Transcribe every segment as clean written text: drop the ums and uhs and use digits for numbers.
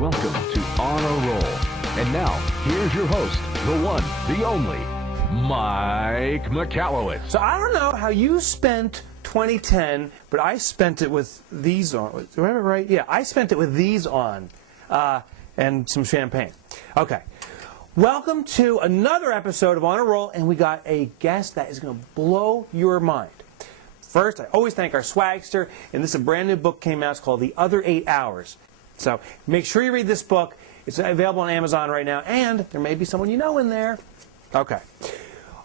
Welcome to On a Roll. And now, here's your host, the one, the only, Mike Michalowicz. So I don't know how you spent 2010, but I spent it with these on. Do I have it right? Yeah, I spent it with these on and some champagne. Okay. Welcome to another episode of On a Roll, and we got a guest that is going to blow your mind. First, I always thank our swagster, and this is a brand new book came out. It's called The Other 8 Hours. So make sure you read this book. It's available on Amazon right now, and there may be someone you know in there. Okay.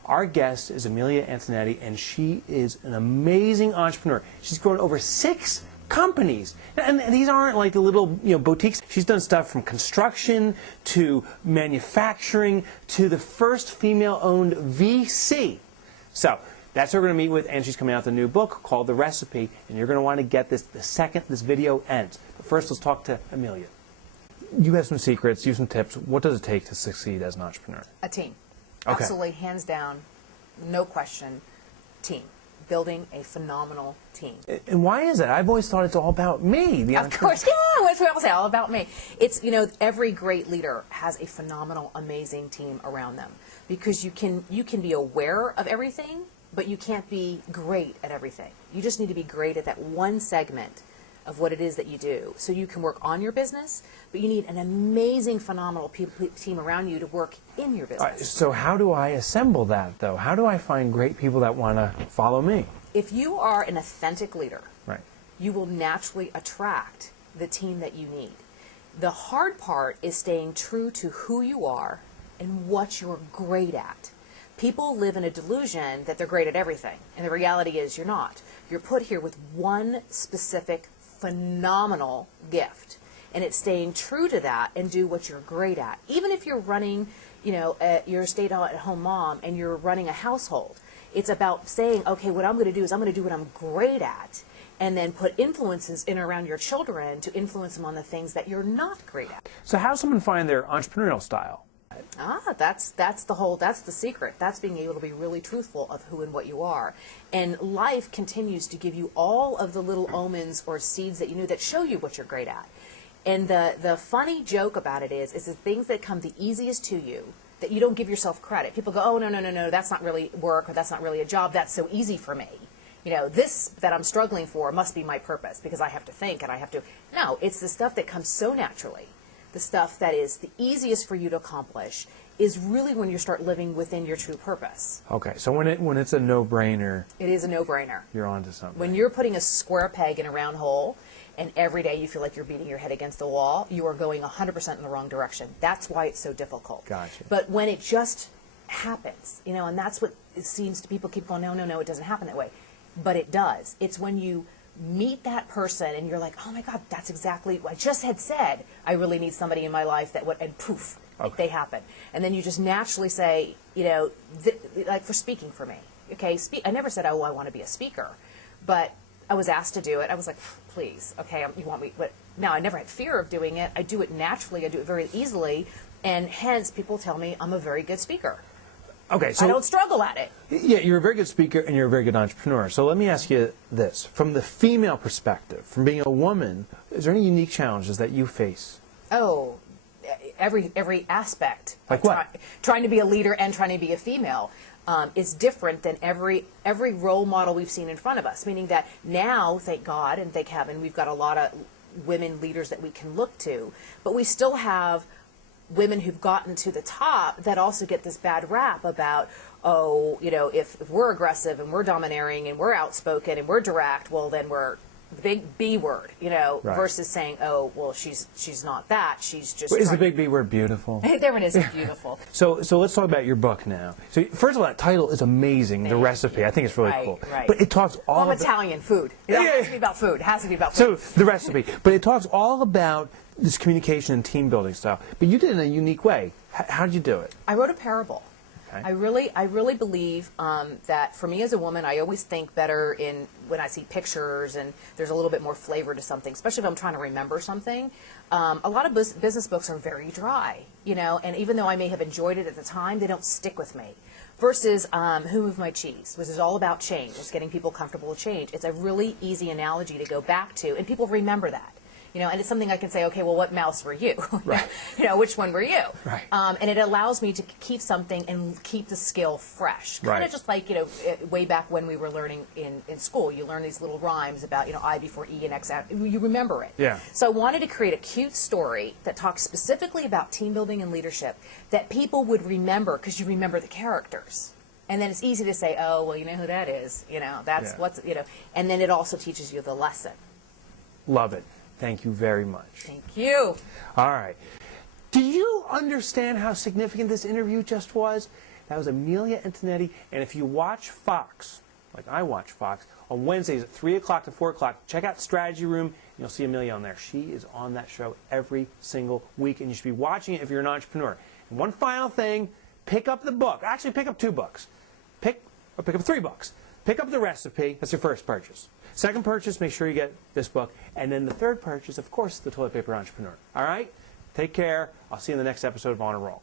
Our guest is Amilya Antonetti, and she is an amazing entrepreneur. She's grown over 6 companies, and these aren't like the little boutiques. She's done stuff from construction to manufacturing to the first female-owned VC. So that's who we're going to meet with, and she's coming out with a new book called The Recipe, and you're going to want to get this the second this video ends. But first, let's talk to Amilya. You have some secrets, you have some tips. What does it take to succeed as an entrepreneur? A team. Okay. Absolutely, hands down, no question, team. Building a phenomenal team. And why is that? I've always thought it's all about me. Of course, yeah, that's what I say, all about me. It's, every great leader has a phenomenal, amazing team around them. Because you can be aware of everything, but you can't be great at everything. You just need to be great at that one segment of what it is that you do. So you can work on your business, but you need an amazing, phenomenal team around you to work in your business. So how do I assemble that, though? How do I find great people that want to follow me? If you are an authentic leader, right, you will naturally attract the team that you need. The hard part is staying true to who you are and what you're great at. People live in a delusion that they're great at everything, and the reality is you're not. You're put here with one specific, phenomenal gift, and it's staying true to that and do what you're great at. Even if you're running, you're a stay-at-home mom and you're running a household, it's about saying, okay, what I'm going to do is I'm going to do what I'm great at, and then put influences in around your children to influence them on the things that you're not great at. So how does someone find their entrepreneurial style? That's the secret. That's being able to be really truthful of who and what you are. And life continues to give you all of the little omens or seeds that you knew that show you what you're great at. And the funny joke about it is the things that come the easiest to you that you don't give yourself credit. People go, oh, no, that's not really work, or that's not really a job, that's so easy for me. This that I'm struggling for must be my purpose because I have to think and I have to. No, it's the stuff that comes so naturally. The stuff that is the easiest for you to accomplish is really when you start living within your true purpose. Okay, so when it's a no-brainer, it is a no-brainer. You're onto something. When you're putting a square peg in a round hole, and every day you feel like you're beating your head against the wall, you are going 100% in the wrong direction. That's why it's so difficult. Gotcha. But when it just happens, and that's what it seems to people keep going, no, it doesn't happen that way. But it does. It's when you meet that person and you're like, oh my God, that's exactly what I just had said. I really need somebody in my life that would, and poof, okay, they happen. And then you just naturally say, like for speaking for me. Okay, I never said, oh, I want to be a speaker, but I was asked to do it. I was like, please, okay, you want me? But now I never had fear of doing it. I do it naturally. I do it very easily, and hence people tell me I'm a very good speaker. Okay, so I don't struggle at it. Yeah, you're a very good speaker and you're a very good entrepreneur. So let me ask you this. From the female perspective, from being a woman, is there any unique challenges that you face? Oh, every aspect. Like what? Trying to be a leader and trying to be a female is different than every role model we've seen in front of us. Meaning that now, thank God and thank heaven, we've got a lot of women leaders that we can look to. But we still have women who've gotten to the top that also get this bad rap about, oh, if we're aggressive and we're domineering and we're outspoken and we're direct, well, then we're the big B word, right, versus saying, oh, well, she's not that. She's just. Is the big B word beautiful? There it is, beautiful. So let's talk about your book now. So first of all, that title is amazing, The Recipe. I think it's really cool. Right. But it talks all about Italian food. It has to be about food. It has to be about food. So The Recipe. But it talks all about this communication and team building style. But you did it in a unique way. How did you do it? I wrote a parable. Okay. I really believe that for me as a woman, I always think better when I see pictures and there's a little bit more flavor to something, especially if I'm trying to remember something. A lot of business books are very dry, and even though I may have enjoyed it at the time, they don't stick with me. Versus Who Moved My Cheese, which is all about change. It's getting people comfortable with change. It's a really easy analogy to go back to, and people remember that. and it's something I can say, okay, well, what mouse were you? Right. Which one were you? Right. And it allows me to keep something and keep the skill fresh. Kind Right. of just like, way back when we were learning in school. You learn these little rhymes about, I before E and X out. You remember it. Yeah. So I wanted to create a cute story that talks specifically about team building and leadership that people would remember because you remember the characters. And then it's easy to say, oh, well, you know who that is. That's Yeah. what's, and then it also teaches you the lesson. Love it. Thank you very much. Thank you. All right. Do you understand how significant this interview just was? That was Amilya Antonetti. And if you watch Fox, like I watch Fox, on Wednesdays at 3 o'clock to 4 o'clock, check out Strategy Room, and you'll see Amilya on there. She is on that show every single week, and you should be watching it if you're an entrepreneur. And one final thing, pick up the book. Actually, pick up 2 books. Pick up 3 books. Pick up the recipe. That's your first purchase. Second purchase, make sure you get this book. And then the third purchase, of course, the Toilet Paper Entrepreneur. All right? Take care. I'll see you in the next episode of On a Roll.